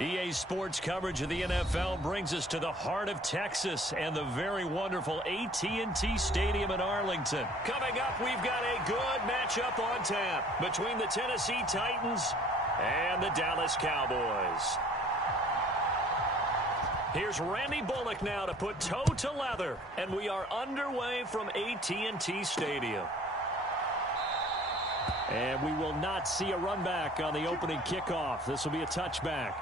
EA Sports coverage of the NFL brings us to the heart of Texas and the very wonderful AT&T Stadium in Arlington. Coming up, we've got a good matchup on tap between the Tennessee Titans and the Dallas Cowboys. Here's Randy Bullock now to put toe to leather, and we are underway from AT&T Stadium. And we will not see a run back on the opening kickoff. This will be a touchback.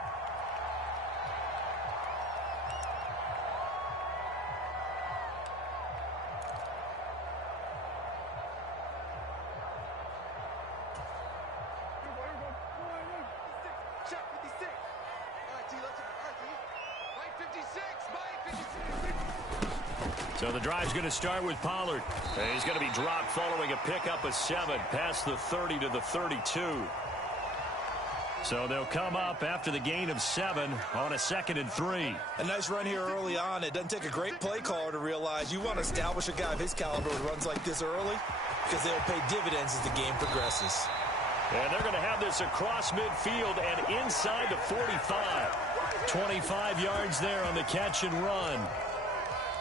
So the drive's going to start with Pollard. And he's going to be dropped following a pickup of 7 past the 30 to the 32. So they'll come up after the gain of 7 on a 2nd and 3. A nice run here early on. It doesn't take a great play caller to realize you want to establish a guy of his caliber who runs like this early because they'll pay dividends as the game progresses. And they're going to have this across midfield and inside the 45. 25 yards there on the catch and run.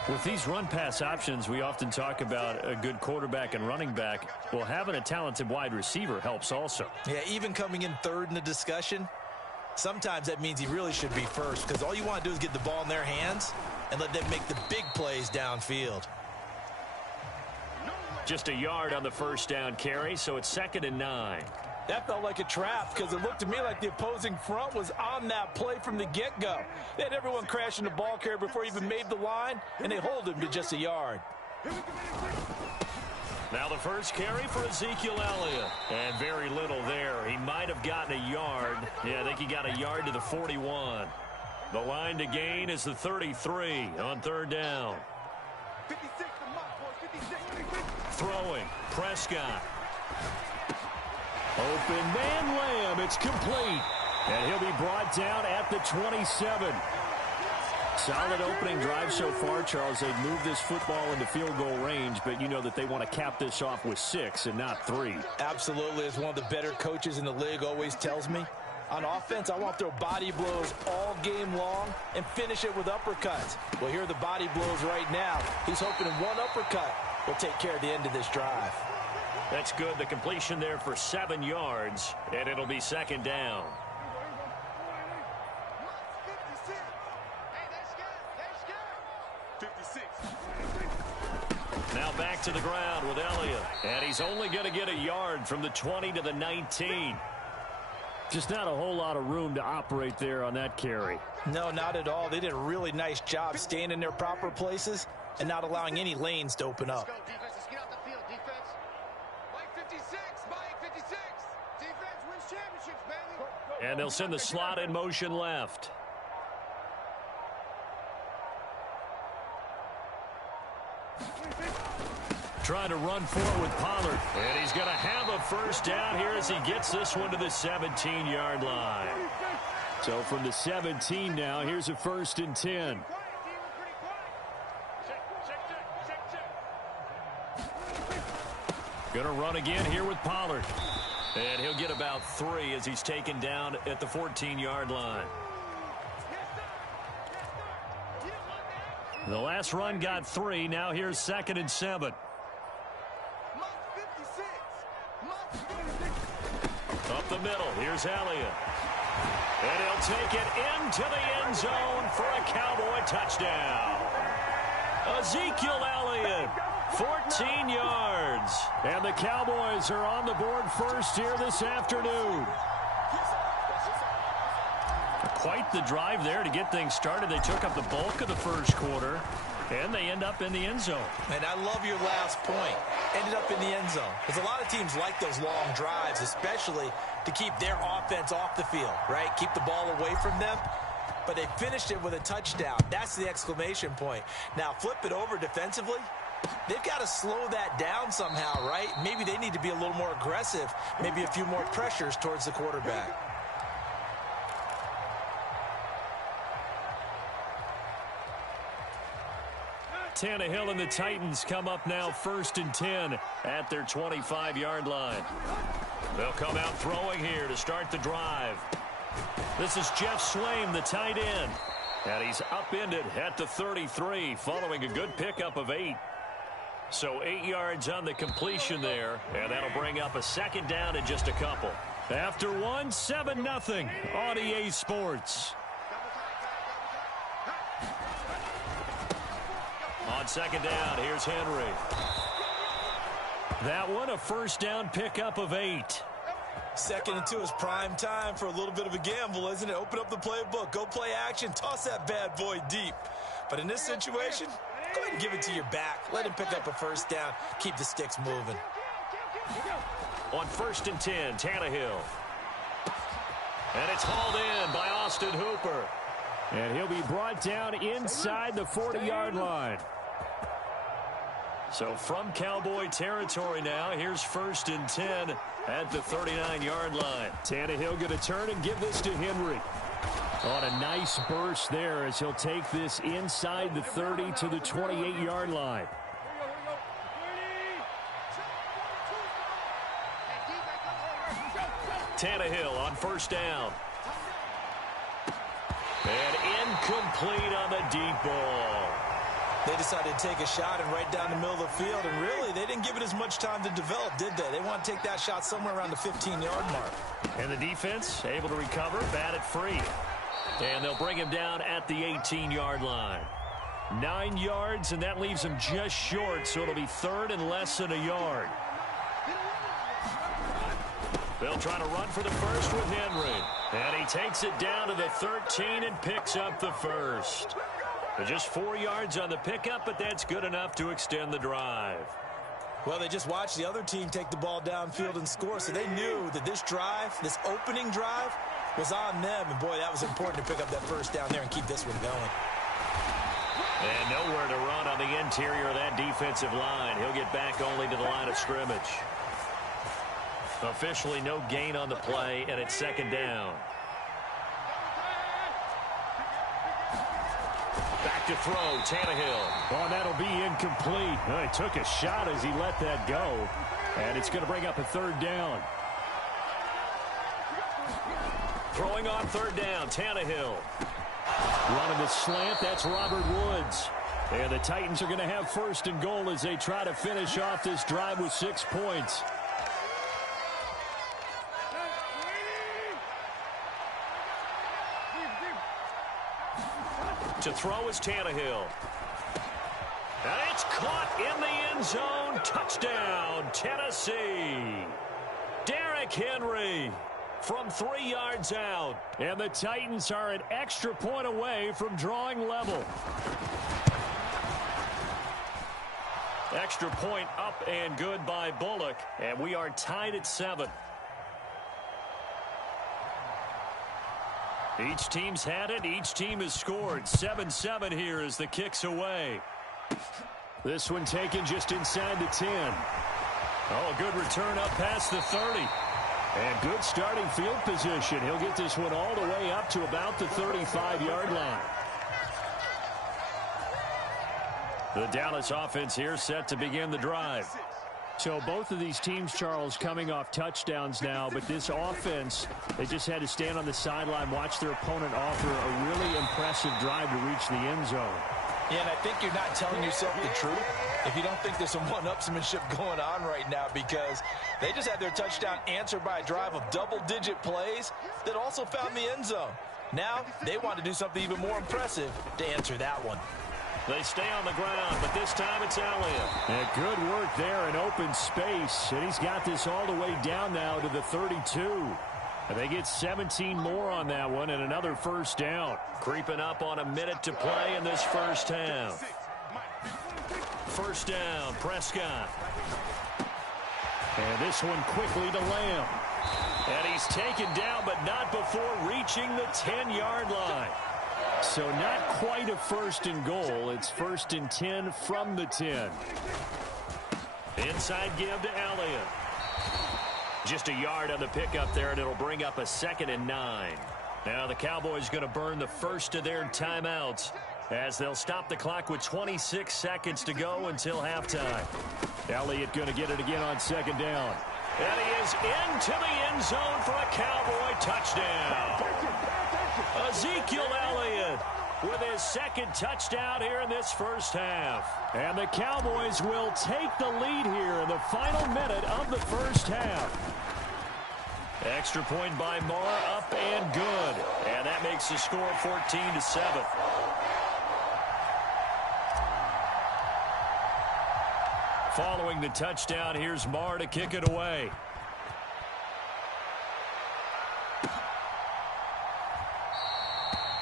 With these run-pass options, we often talk about a good quarterback and running back. Well, having a talented wide receiver helps also. Yeah, even coming in third in the discussion, sometimes that means he really should be first because all you want to do is get the ball in their hands and let them make the big plays downfield. Just a yard on the first down carry, so it's 2nd and 9. That felt like a trap because it looked to me like the opposing front was on that play from the get-go. They had everyone crashing the ball carrier before he even made the line, and they hold him to just a yard. Now the first carry for Ezekiel Elliott. And very little there. He might have gotten a yard. Yeah, I think he got a yard to the 41. The line to gain is the 33 on 3rd down. 56, Throwing, Prescott. Open man Lamb, it's complete. And he'll be brought down at the 27. Solid opening drive so far, Charles. They've moved this football into field goal range, but you know that they want to cap this off with 6 and not 3. Absolutely. As one of the better coaches in the league always tells me, on offense, I want to throw body blows all game long and finish it with uppercuts. Well, here are the body blows right now. He's hoping one uppercut will take care of the end of this drive. That's good. The completion there for 7 yards, and it'll be 2nd down. Now back to the ground with Elliott, and he's only going to get a yard from the 20 to the 19. Just not a whole lot of room to operate there on that carry. No, not at all. They did a really nice job staying in their proper places and not allowing any lanes to open up. And they'll send the slot in motion left. Trying to run forward with Pollard. And he's going to have a first down here as he gets this one to the 17-yard line. So from the 17 now, here's a 1st and 10. Going to run again here with Pollard. And he'll get about 3 as he's taken down at the 14-yard line. The last run got 3. Now here's 2nd and 7. Up the middle. Here's Elliott. And he'll take it into the end zone for a Cowboy touchdown. Ezekiel Elliott. 14 yards. And the Cowboys are on the board first here this afternoon. Quite the drive there to get things started. They took up the bulk of the first quarter, and they end up in the end zone. And I love your last point. Ended up in the end zone. Because a lot of teams like those long drives, especially to keep their offense off the field, right? Keep the ball away from them. But they finished it with a touchdown. That's the exclamation point. Now flip it over defensively. They've got to slow that down somehow, right? Maybe they need to be a little more aggressive, maybe a few more pressures towards the quarterback. Tannehill and the Titans come up now 1st and 10 at their 25-yard line. They'll come out throwing here to start the drive. This is Jeff Swaim, the tight end. And he's upended at the 33 following a good pickup of 8. So 8 yards on the completion there, and that'll bring up a second down in just a couple. After one, 7-0 on EA Sports. On second down, here's Henry. That one, a first down pickup of 8. 2nd and 2 is prime time for a little bit of a gamble, isn't it? Open up the playbook, go play action, toss that bad boy deep. But in this situation, go ahead and give it to your back. Let him pick up a first down. Keep the sticks moving. On 1st and 10, Tannehill. And it's hauled in by Austin Hooper. And he'll be brought down inside the 40-yard line. So from Cowboy territory now, here's 1st and 10 at the 39-yard line. Tannehill going to turn and give this to Henry. On a nice burst there as he'll take this inside the 30 to the 28-yard line. Tannehill on 1st down. And incomplete on the deep ball. They decided to take a shot and right down the middle of the field, and really, they didn't give it as much time to develop, did they? They want to take that shot somewhere around the 15-yard mark. And the defense able to recover, bat it free. And they'll bring him down at the 18-yard line. 9 yards, and that leaves him just short, so it'll be 3rd and less than a yard. They'll try to run for the first with Henry. And he takes it down to the 13 and picks up the first. Just 4 yards on the pickup, but that's good enough to extend the drive. Well, they just watched the other team take the ball downfield and score, so they knew that this drive, this opening drive, was on them. And, boy, that was important to pick up that first down there and keep this one going. And nowhere to run on the interior of that defensive line. He'll get back only to the line of scrimmage. Officially no gain on the play, and it's 2nd down. Back to throw, Tannehill. Oh, that'll be incomplete. Oh, he took a shot as he let that go. And it's going to bring up a 3rd down. Throwing on 3rd down, Tannehill. Running the slant, that's Robert Woods. And the Titans are going to have 1st and goal as they try to finish off this drive with 6 points. To throw is Tannehill. And it's caught in the end zone. Touchdown, Tennessee. Derrick Henry from 3 yards out. And the Titans are an extra point away from drawing level. Extra point up and good by Bullock. And we are tied at 7. Each team's had it. Each team has scored. 7-7 here as the kick's away. This one taken just inside the 10. Oh, a good return up past the 30. And good starting field position. He'll get this one all the way up to about the 35-yard line. The Dallas offense here set to begin the drive. So both of these teams, Charles, coming off touchdowns now, but this offense, they just had to stand on the sideline, watch their opponent offer a really impressive drive to reach the end zone. Yeah, and I think you're not telling yourself the truth if you don't think there's some one-upsmanship going on right now, because they just had their touchdown answered by a drive of double-digit plays that also found the end zone. Now they want to do something even more impressive to answer that one. They stay on the ground, but this time it's Elliott. And good work there in open space. And he's got this all the way down now to the 32. And they get 17 more on that one and another first down. Creeping up on a minute to play in this first half. First down, Prescott. And this one quickly to Lamb. And he's taken down, but not before reaching the 10-yard line. So not quite a 1st and goal. It's 1st and 10 from the 10. Inside give to Elliott. Just a yard on the pickup there, and it'll bring up a 2nd and 9. Now the Cowboys going to burn the first of their timeouts as they'll stop the clock with 26 seconds to go until halftime. Elliott going to get it again on 2nd down. And he is into the end zone for a Cowboy touchdown. Ezekiel Elliott with his second touchdown here in this first half. And the Cowboys will take the lead here in the final minute of the first half. Extra point by Marr, up and good. And that makes the score 14-7. Following the touchdown, here's Marr to kick it away.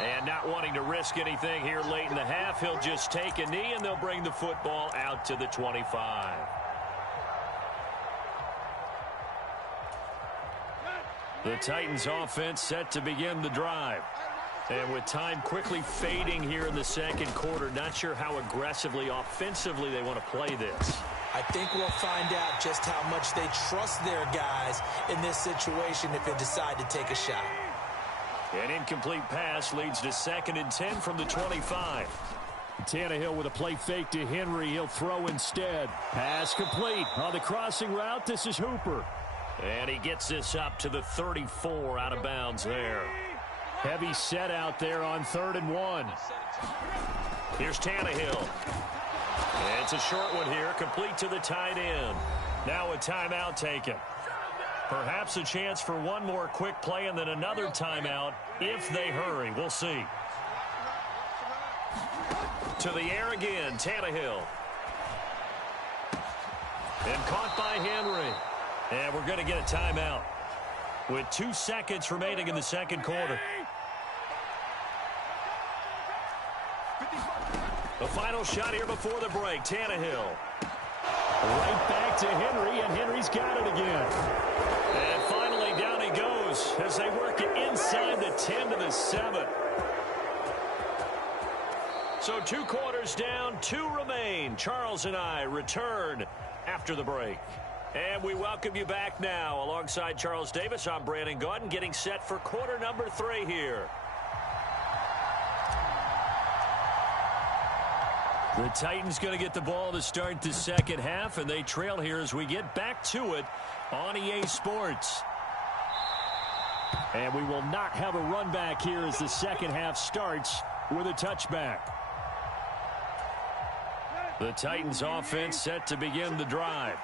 And not wanting to risk anything here late in the half, he'll just take a knee and they'll bring the football out to the 25. The Titans offense set to begin the drive. And with time quickly fading here in the second quarter, not sure how aggressively, offensively they want to play this. I think we'll find out just how much they trust their guys in this situation if they decide to take a shot. An incomplete pass leads to 2nd and 10 from the 25. Tannehill with a play fake to Henry. He'll throw instead. Pass complete. On the crossing route, this is Hooper. And he gets this up to the 34 out of bounds there. Heavy set out there on 3rd and 1. Here's Tannehill. And it's a short one here, complete to the tight end. Now a timeout taken. Perhaps a chance for one more quick play and then another timeout if they hurry. We'll see. To the air again, Tannehill. And caught by Henry. And we're going to get a timeout with 2 seconds remaining in the second quarter. The final shot here before the break, Tannehill. Right back to Henry, and Henry's got it again. And finally down he goes as they work it inside the 10 to the 7. So 2 quarters down, 2 remain. Charles and I return after the break. And we welcome you back now. Alongside Charles Davis, I'm Brandon Gaudin, getting set for quarter number 3 here. The Titans going to get the ball to start the second half, and they trail here as we get back to it on EA Sports. And we will not have a run back here as the second half starts with a touchback. The Titans offense set to begin the drive.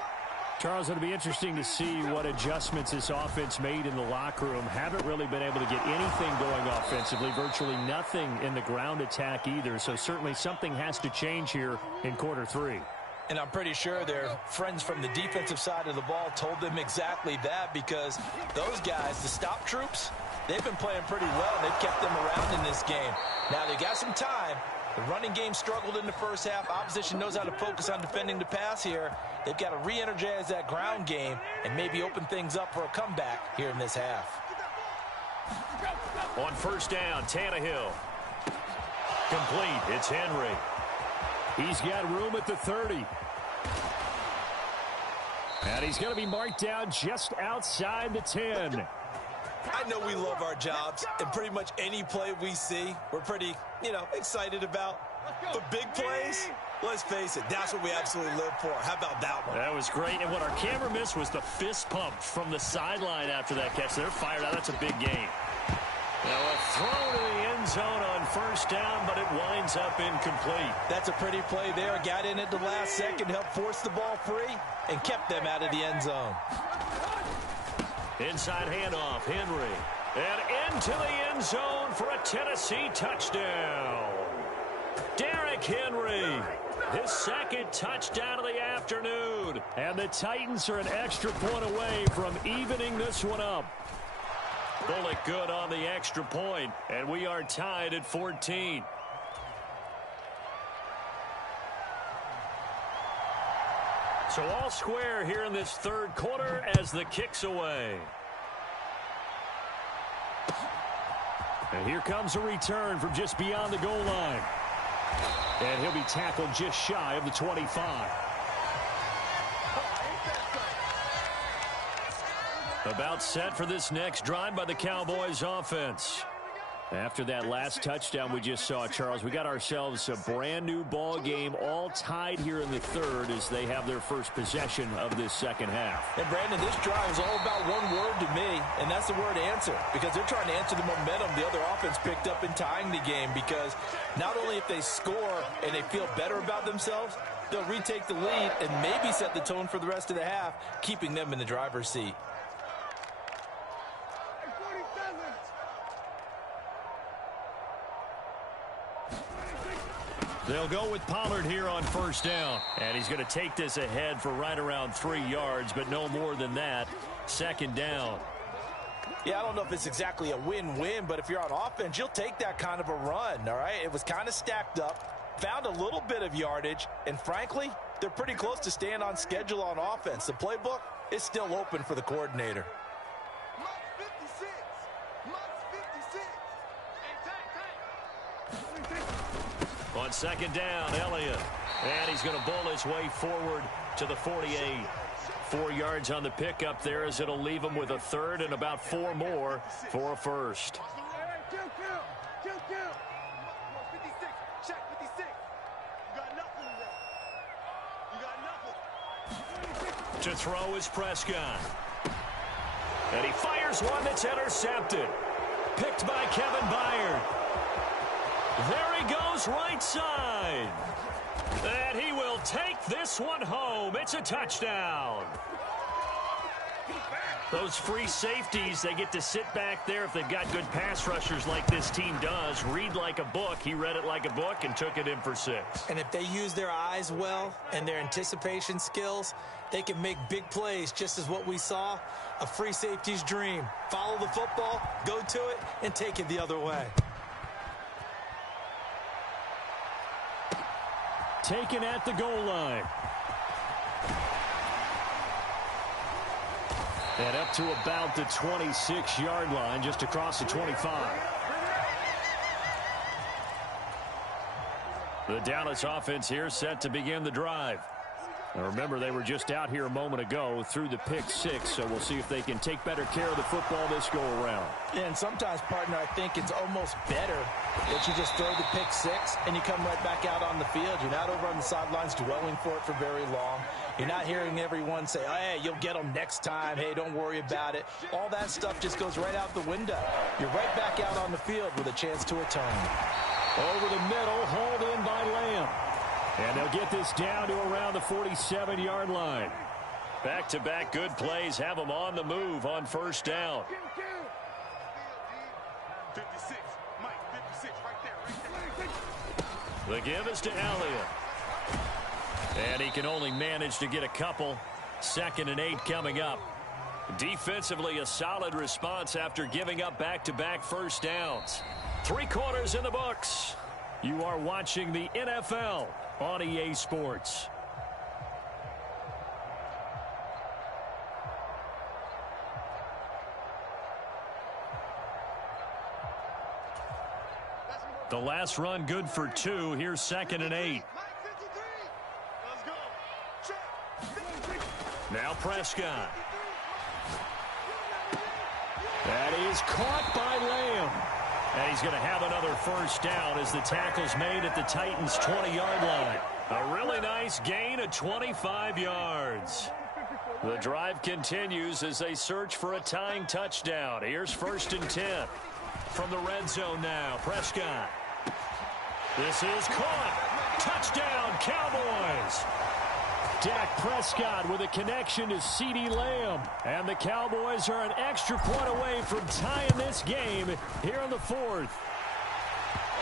Charles, it'll be interesting to see what adjustments this offense made in the locker room. Haven't really been able to get anything going offensively, virtually nothing in the ground attack either. So certainly something has to change here in quarter 3. And I'm pretty sure their friends from the defensive side of the ball told them exactly that, because those guys, the stop troops, they've been playing pretty well. They've kept them around in this game. Now they got some time. The running game struggled in the first half. Opposition knows how to focus on defending the pass here. They've got to re-energize that ground game and maybe open things up for a comeback here in this half. On first down, Tannehill. Complete. It's Henry. He's got room at the 30. And he's going to be marked down just outside the 10. I know we love our jobs, and pretty much any play we see, we're pretty, excited about. But big plays, let's face it, that's what we absolutely live for. How about that one? That was great. And what our camera missed was the fist pump from the sideline after that catch. They're fired out. That's a big game. Now a throw to the end zone on first down, but it winds up incomplete. That's a pretty play there. Got in at the last second, helped force the ball free, and kept them out of the end zone. Inside handoff, Henry. And into the end zone for a Tennessee touchdown. Derrick Henry, his second touchdown of the afternoon. And the Titans are an extra point away from evening this one up. Bullock good on the extra point, and we are tied at 14. So all square here in this third quarter as the kick's away. And here comes a return from just beyond the goal line. And he'll be tackled just shy of the 25. About set for this next drive by the Cowboys offense. After that last touchdown we just saw, Charles, we got ourselves a brand new ball game, all tied here in the third as they have their first possession of this second half. And Brandon, this drive is all about one word to me, and that's the word answer, because they're trying to answer the momentum the other offense picked up in tying the game, because not only if they score and they feel better about themselves, they'll retake the lead and maybe set the tone for the rest of the half, keeping them in the driver's seat. They'll go with Pollard here on first down. And he's going to take this ahead for right around 3 yards, but no more than that. Second down. Yeah, I don't know if it's exactly a win-win, but if you're on offense, you'll take that kind of a run, all right? It was kind of stacked up, found a little bit of yardage, and frankly, they're pretty close to staying on schedule on offense. The playbook is still open for the coordinator. On second down, Elliott. And he's going to bowl his way forward to the 48. 4 yards on the pickup there as it'll leave him with a third and about 4 more for a first. To throw is Prescott. And he fires one that's intercepted. Picked by Kevin Byard. There he goes right side. And he will take this one home. It's a touchdown. Those free safeties, they get to sit back there if they've got good pass rushers like this team does. Read like a book. He read it like a book and took it in for 6. And if they use their eyes well and their anticipation skills, they can make big plays, just as what we saw, a free safety's dream. Follow the football, go to it, and take it the other way. Taken at the goal line. And up to about the 26-yard line, just across the 25. The Dallas offense here set to begin the drive. Now remember, they were just out here a moment ago through the pick 6, so we'll see if they can take better care of the football this go around. Yeah, and sometimes, partner, I think it's almost better that you just throw the pick 6 and you come right back out on the field. You're not over on the sidelines dwelling for it for very long. You're not hearing everyone say, oh, hey, you'll get them next time. Hey, don't worry about it. All that stuff just goes right out the window. You're right back out on the field with a chance to atone. Over the middle, hauled in by Lamb. And they'll get this down to around the 47-yard line. Back-to-back good plays have them on the move on first down. 56, Mike, 56, right there. The give is to Elliott. And he can only manage to get a couple. 2nd and 8 coming up. Defensively, a solid response after giving up back-to-back first downs. 3 quarters in the books. You are watching the NFL on EA Sports. The last run good for 2. Here's 2nd and 8. Now Prescott. That is caught by Lamb. And he's going to have another first down as the tackle's made at the Titans' 20-yard line. A really nice gain of 25 yards. The drive continues as they search for a tying touchdown. Here's 1st and 10. From the red zone now, Prescott. This is caught. Touchdown, Cowboys. Dak Prescott with a connection to CeeDee Lamb. And the Cowboys are an extra point away from tying this game here in the 4th.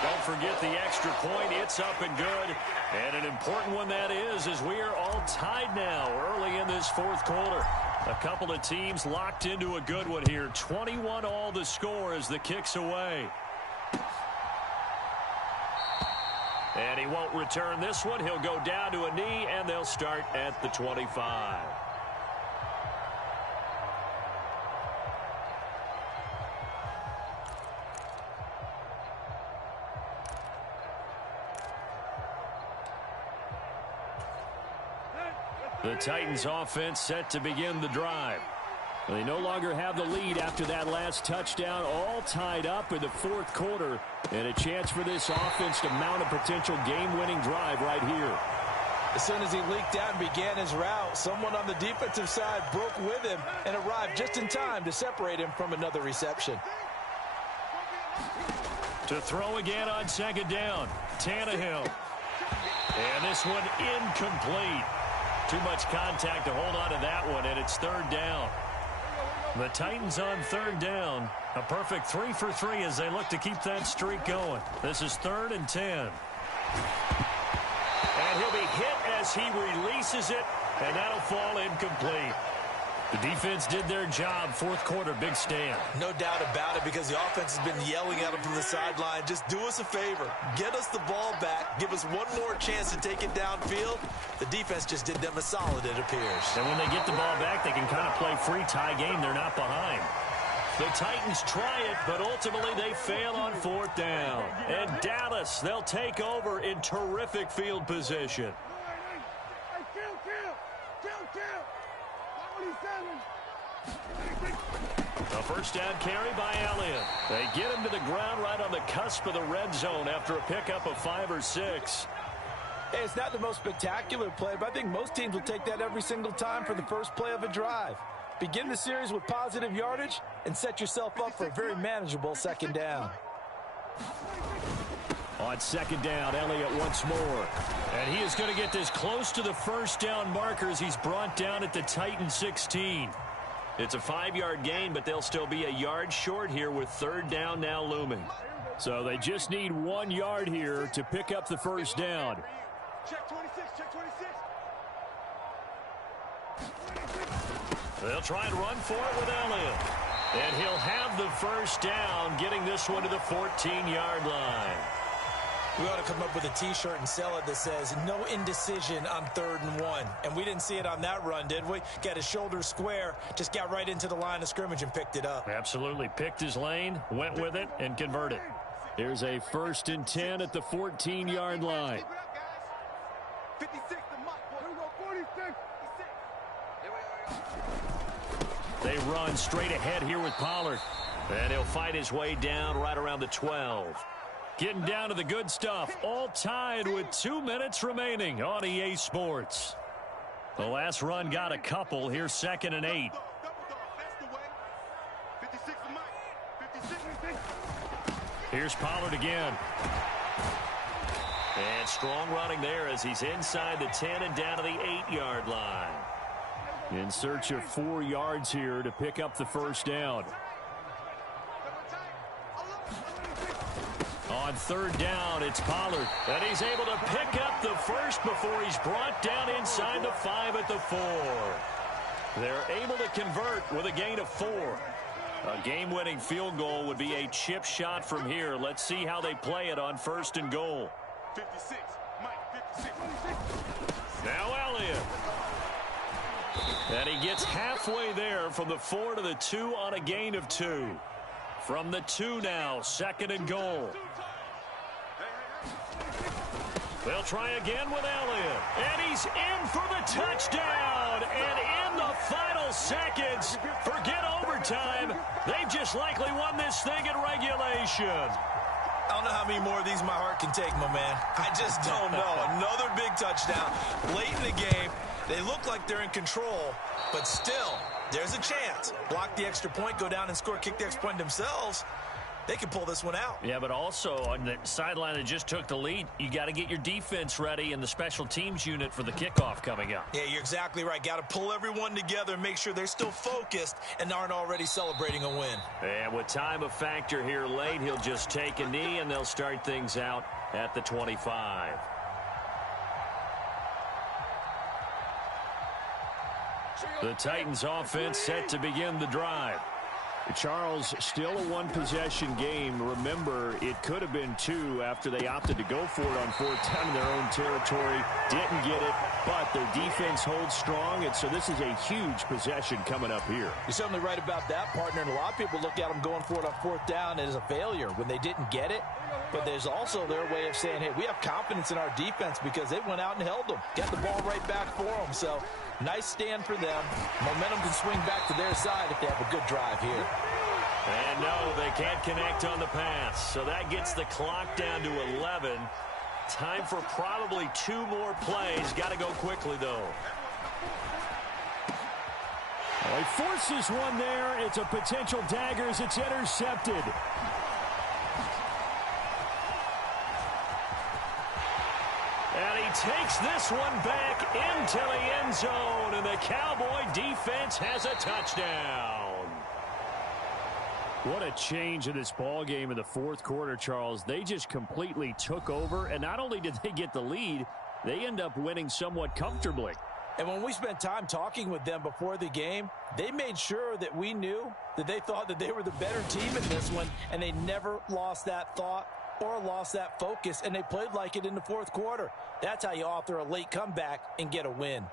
Don't forget the extra point. It's up and good. And an important one that is, as we are all tied now early in this 4th quarter. A couple of teams locked into a good one here. 21 all the score as the kick's away. And he won't return this one. He'll go down to a knee, and they'll start at the 25. The Titans offense set to begin the drive. They no longer have the lead after that last touchdown, all tied up in the fourth quarter, and a chance for this offense to mount a potential game-winning drive right here. As soon as he leaked out and began his route, someone on the defensive side broke with him and arrived just in time to separate him from another reception. To throw again on second down, Tannehill. And this one incomplete. Too much contact to hold on to that one, and it's third down. The Titans on third down. A perfect 3 for 3 as they look to keep that streak going. This is 3rd and 10. And he'll be hit as he releases it, and that'll fall incomplete. The defense did their job. Fourth quarter, big stand. No doubt about it, because the offense has been yelling at him from the sideline. Just do us a favor. Get us the ball back. Give us one more chance to take it downfield. The defense just did them a solid, it appears. And when they get the ball back, they can kind of play free tie game. They're not behind. The Titans try it, but ultimately they fail on fourth down. And Dallas, they'll take over in terrific field position. A first down carry by Elliott. They get him to the ground right on the cusp of the red zone after a pickup of 5 or 6. Hey, it's not the most spectacular play, but I think most teams will take that every single time for the first play of a drive. Begin the series with positive yardage and set yourself up for a very manageable second down. On second down, Elliott once more. And he is going to get this close to the first down markers. He's brought down at the Titan 16. It's a 5-yard gain, but they'll still be a yard short here with third down now looming. So they just need 1 yard here to pick up the first down. Check 26, check 26. They'll try and run for it with Elliott. And he'll have the first down, getting this one to the 14-yard line. We ought to come up with a T-shirt and sell it that says, no indecision on 3rd and 1. And we didn't see it on that run, did we? Got his shoulder square, just got right into the line of scrimmage and picked it up. Absolutely. Picked his lane, went with it, and converted. Here's a 1st and 10 at the 14-yard line. 56 to Mike. Here we go, 46. They run straight ahead here with Pollard. And he'll fight his way down right around the 12. Getting down to the good stuff. All tied with 2 minutes remaining on EA Sports. The last run got a couple. Here's 2nd and 8. That's the way. 56 to Mike. 56. Here's Pollard again. And strong running there as he's inside the 10 and down to the 8-yard line. In search of 4 yards here to pick up the first down. On third down, it's Pollard. And he's able to pick up the first before he's brought down inside the 5 at the 4. They're able to convert with a gain of 4. A game-winning field goal would be a chip shot from here. Let's see how they play it on 1st and goal. 56. Mike, 56. Now Elliott. And he gets halfway there from the 4 to the 2 on a gain of 2. From the 2 now, 2nd and goal. They'll try again with Elliott. And he's in for the touchdown. And in the final seconds, forget overtime. They've just likely won this thing in regulation. I don't know how many more of these my heart can take, my man. I just don't know. Another big touchdown late in the game. They look like they're in control, but still, there's a chance. Block the extra point, go down and score, kick the extra point themselves. They can pull this one out. Yeah, but also on the sideline that just took the lead, you got to get your defense ready and the special teams unit for the kickoff coming up. Yeah, you're exactly right. Got to pull everyone together and make sure they're still focused and aren't already celebrating a win. And with time a factor here late, he'll just take a knee and they'll start things out at the 25. The Titans offense set to begin the drive. Charles, still a one-possession game. Remember, it could have been 2 after they opted to go for it on 4th down in their own territory. Didn't get it, but their defense holds strong, and so this is a huge possession coming up here. You're certainly right about that, partner, and a lot of people look at them going for it on 4th down as a failure when they didn't get it. But there's also their way of saying, hey, we have confidence in our defense because they went out and held them. Got the ball right back for them. So Nice stand for them. Momentum can swing back to their side if they have a good drive here. And no, they can't connect on the pass. So that gets the clock down to 11. Time for probably 2 more plays. Got to go quickly, though. Well, he forces one there. It's a potential dagger as it's intercepted. And he takes this one back into the end zone, and the Cowboy defense has a touchdown. What a change in this ball game in the fourth quarter, Charles. They just completely took over, and not only did they get the lead, they end up winning somewhat comfortably. And when we spent time talking with them before the game, they made sure that we knew that they thought that they were the better team in this one, and they never lost that thought or lost that focus, and they played like it in the fourth quarter. That's how you author a late comeback and get a win.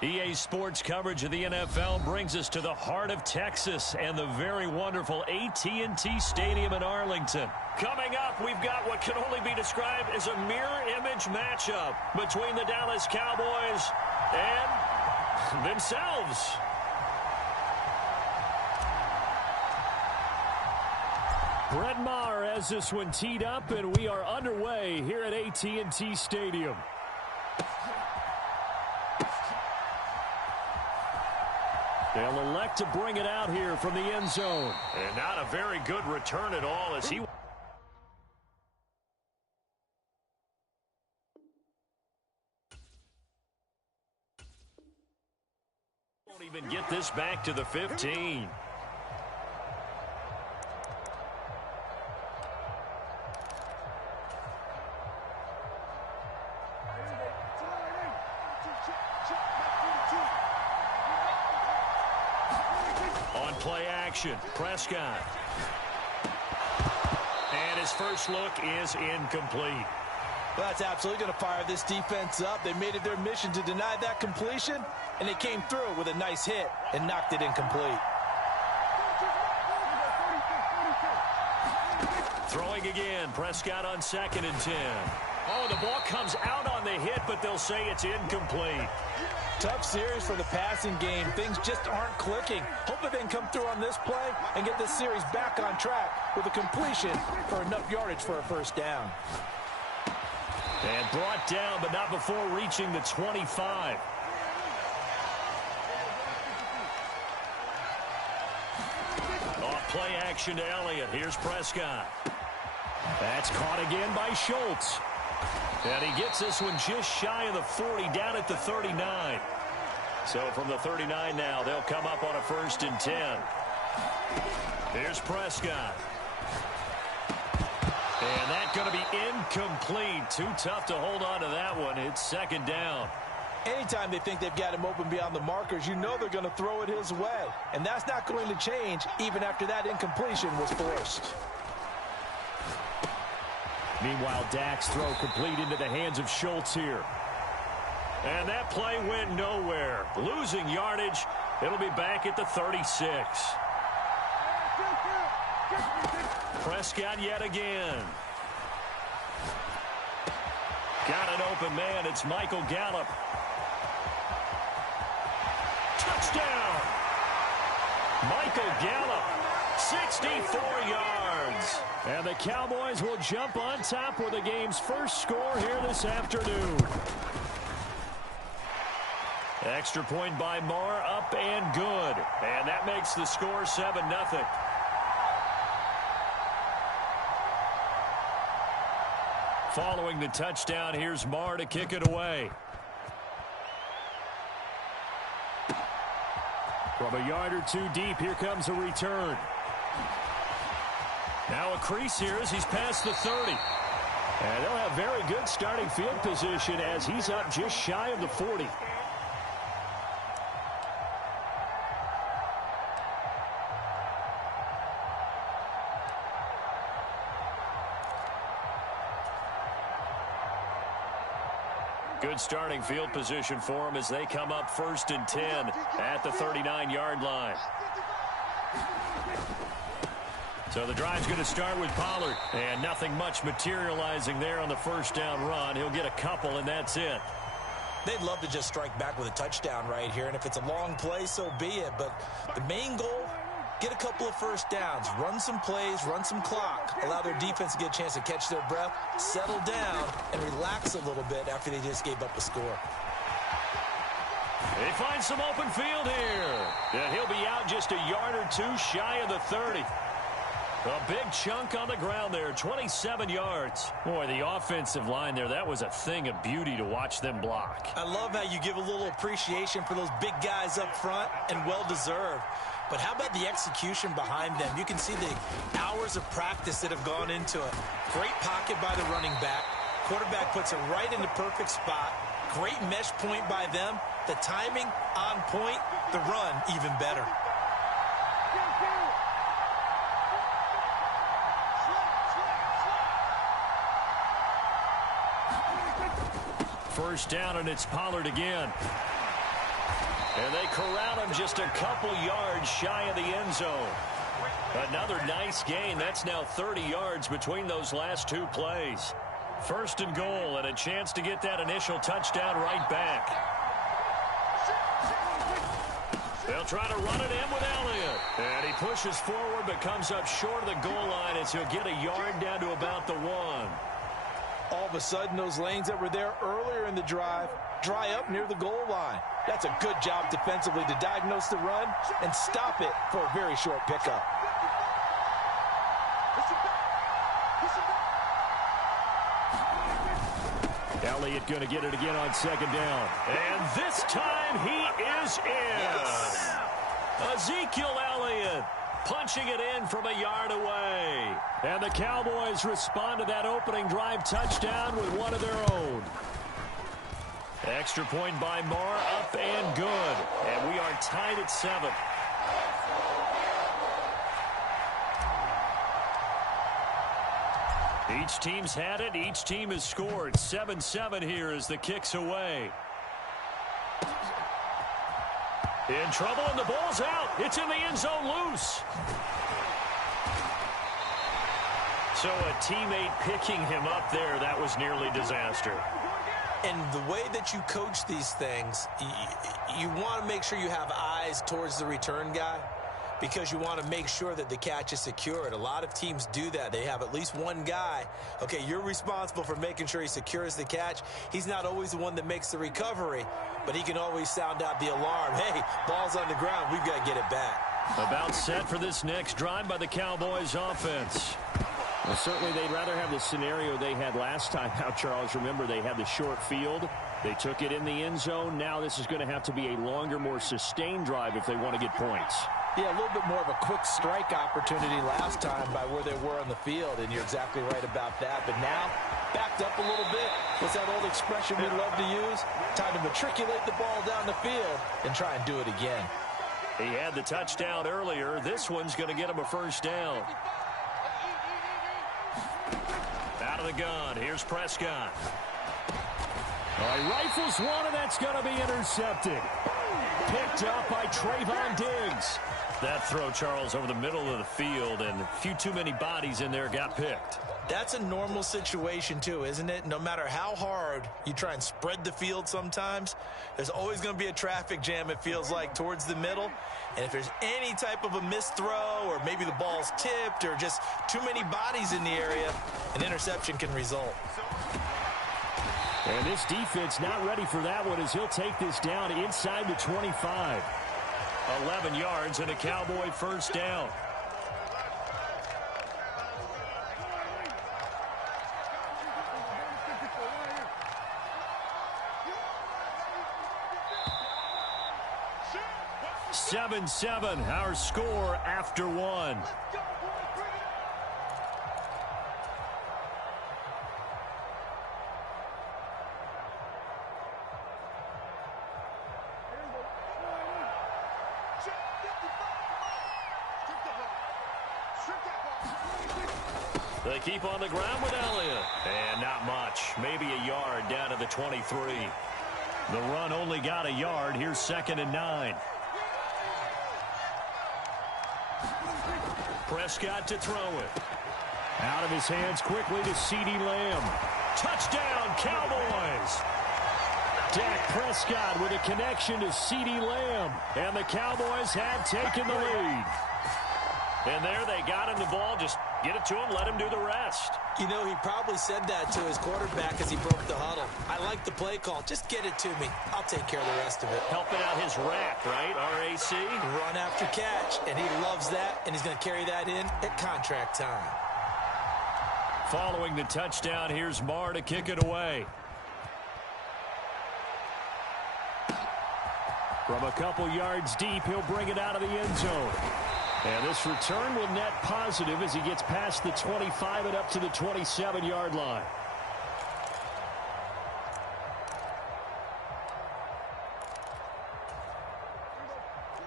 EA Sports coverage of the NFL brings us to the heart of Texas and the very wonderful AT&T Stadium in Arlington. Coming up, we've got what can only be described as a mirror image matchup between the Dallas Cowboys and themselves. Brett Maher has this one teed up, and we are underway here at AT&T Stadium. They'll elect to bring it out here from the end zone. And not a very good return at all as he... won't even get this back to the 15. Play action, Prescott. And his first look is incomplete. Well, that's absolutely going to fire this defense up. They made it their mission to deny that completion, and they came through with a nice hit and knocked it incomplete. Throwing again, Prescott on 2nd and 10. Oh, the ball comes out on the hit, but they'll say it's incomplete. Tough series for the passing game. Things just aren't clicking. Hopefully they can come through on this play and get this series back on track with a completion for enough yardage for a first down. And brought down, but not before reaching the 25. Play action to Elliott. Here's Prescott. That's caught again by Schultz. And he gets this one just shy of the 40, down at the 39. So from the 39 now, they'll come up on a 1st and 10. Here's Prescott. And that's going to be incomplete. Too tough to hold on to that one. It's 2nd down. Anytime they think they've got him open beyond the markers, you know they're going to throw it his way. And that's not going to change even after that incompletion was forced. Meanwhile, Dak's throw complete into the hands of Schultz here. And that play went nowhere. Losing yardage. It'll be back at the 36. Prescott yet again. Got an open man. It's Michael Gallup. Touchdown! Michael Gallup, 64 yards. And the Cowboys will jump on top with the game's first score here this afternoon. Extra point by Moore, up and good. And that makes the score 7-0. Following the touchdown, here's Moore to kick it away. From a yard or two deep, here comes a return. Now a crease here as he's past the 30. And they'll have very good starting field position as he's up just shy of the 40. Good starting field position for them as they come up 1st and 10 at the 39-yard line. So the drive's going to start with Pollard. And nothing much materializing there on the 1st down run. He'll get a couple, and that's it. They'd love to just strike back with a touchdown right here. And if it's a long play, so be it. But the main goal, get a couple of 1st downs. Run some plays, run some clock. Allow their defense to get a chance to catch their breath, settle down, and relax a little bit after they just gave up a score. They find some open field here. And he'll be out just a yard or two shy of the 30. A big chunk on the ground there, 27 yards. Boy, the offensive line there, that was a thing of beauty to watch them block. I love how you give a little appreciation for those big guys up front, and well-deserved. But how about the execution behind them? You can see the hours of practice that have gone into it. Great pocket by the running back. Quarterback puts it right in the perfect spot. Great mesh point by them. The timing on point. The run even better. First down, and it's Pollard again. And they corral him just a couple yards shy of the end zone. Another nice gain. That's now 30 yards between those last two plays. 1st and goal, and a chance to get that initial touchdown right back. They'll try to run it in with Elliott. And he pushes forward but comes up short of the goal line as he'll get a yard down to about the 1. All of a sudden, those lanes that were there earlier in the drive dry up near the goal line. That's a good job defensively to diagnose the run and stop it for a very short pickup. Elliott going to get it again on 2nd down. And this time he is in. Yes. Ezekiel Elliott punching it in from a yard away. And the Cowboys respond to that opening drive touchdown with one of their own. Extra point by Moore, up and good. And we are tied at 7. Each team's had it. Each team has scored. 7-7 here as the kick's away. In trouble, and the ball's out. It's in the end zone loose. So a teammate picking him up there, that was nearly disaster. And the way that you coach these things, you want to make sure you have eyes towards the return guy because you want to make sure that the catch is secured. A lot of teams do that. They have at least one guy. Okay, you're responsible for making sure he secures the catch. He's not always the one that makes the recovery, but he can always sound out the alarm. Hey, ball's on the ground. We've got to get it back. About set for this next drive by the Cowboys offense. Well, certainly they'd rather have the scenario they had last time out, Charles. Remember, they had the short field. They took it in the end zone. Now this is going to have to be a longer, more sustained drive if they want to get points. Yeah, a little bit more of a quick strike opportunity last time by where they were on the field, and you're exactly right about that. But now, backed up a little bit. What's that old expression we love to use? Time to matriculate the ball down the field and try and do it again. He had the touchdown earlier. This one's going to get him a first down. Out of the gun, here's Prescott. He rifles one, and that's going to be intercepted. Picked up by Trayvon Diggs. That throw, Charles, over the middle of the field, and a few too many bodies in there got picked. That's a normal situation, too, isn't it? No matter how hard you try and spread the field sometimes, there's always going to be a traffic jam, it feels like, towards the middle. And if there's any type of a missed throw or maybe the ball's tipped or just too many bodies in the area, an interception can result. And this defense not ready for that one as he'll take this down inside the 25. 11 yards and a Cowboy first down. Seven, our score after one. They keep on the ground with Elliott. And not much. Maybe a yard down to the 23. The run only got a yard. Here's 2nd and 9. Prescott to throw it. Out of his hands quickly to CeeDee Lamb. Touchdown, Cowboys! Dak Prescott with a connection to CeeDee Lamb. And the Cowboys have taken the lead. And there they got him the ball. Just get it to him, let him do the rest. You know, he probably said that to his quarterback as he broke the huddle. I like the play call. Just get it to me. I'll take care of the rest of it. Helping out his RAC, right? R-A-C? Run after catch, and he loves that, and he's going to carry that in at contract time. Following the touchdown, here's Marr to kick it away. From a couple yards deep, he'll bring it out of the end zone. And this return will net positive as he gets past the 25 and up to the 27-yard line.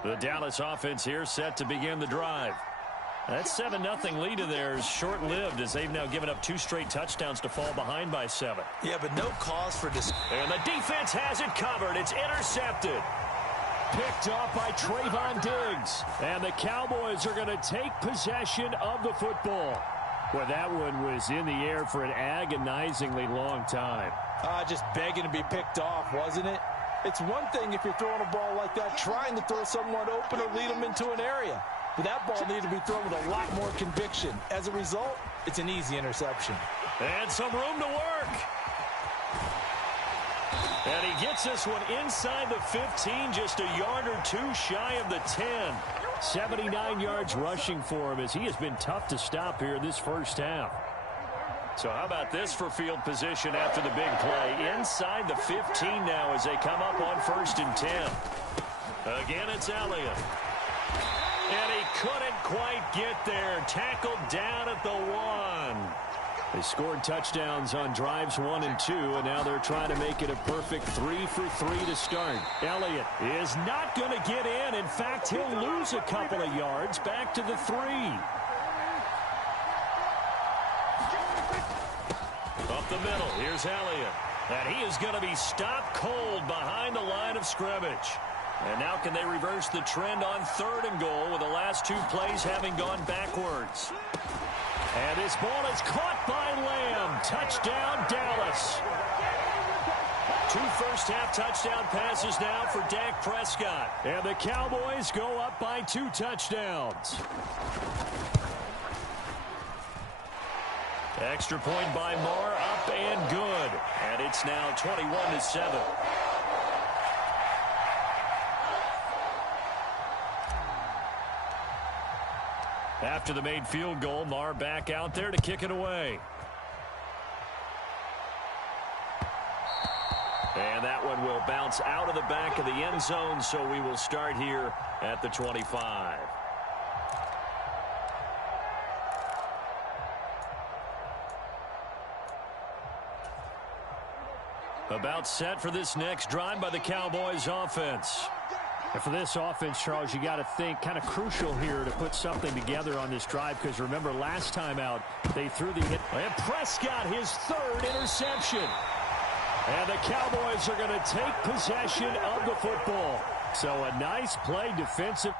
The Dallas offense here set to begin the drive. That 7-0 lead of theirs is short-lived as they've now given up 2 straight touchdowns to fall behind by 7. Yeah, but no cause for And the defense has it covered. It's intercepted. Picked off by Trayvon Diggs. And the Cowboys are going to take possession of the football. Well, that one was in the air for an agonizingly long time. Just begging to be picked off, wasn't it? It's one thing if you're throwing a ball like that, trying to throw someone open or lead them into an area. But that ball needed to be thrown with a lot more conviction. As a result, it's an easy interception. And some room to work. And he gets this one inside the 15, just a yard or 2 shy of the 10. 79 yards rushing for him as he has been tough to stop here this first half. So how about this for field position after the big play? Inside the 15 now as they come up on 1st and 10. Again, it's Elliott. And he couldn't quite get there. Tackled down at the 1. They scored touchdowns on drives 1 and 2, and now they're trying to make it a perfect 3 for 3 to start. Elliott is not going to get in. In fact, he'll lose a couple of yards back to the 3. Up the middle, here's Elliott. And he is going to be stopped cold behind the line of scrimmage. And now can they reverse the trend on 3rd and goal with the last 2 plays having gone backwards? And this ball is caught by Lamb. Touchdown, Dallas. 2 first-half touchdown passes now for Dak Prescott. And the Cowboys go up by 2 touchdowns. Extra point by Marr, up and good. And it's now 21-7. After the made field goal, Marr back out there to kick it away. And that one will bounce out of the back of the end zone, so we will start here at the 25. About set for this next drive by the Cowboys offense. And for this offense, Charles, you got to think kind of crucial here to put something together on this drive, because remember last time out they threw the hit. And Prescott, his third interception. And the Cowboys are going to take possession of the football. So a nice play defensive.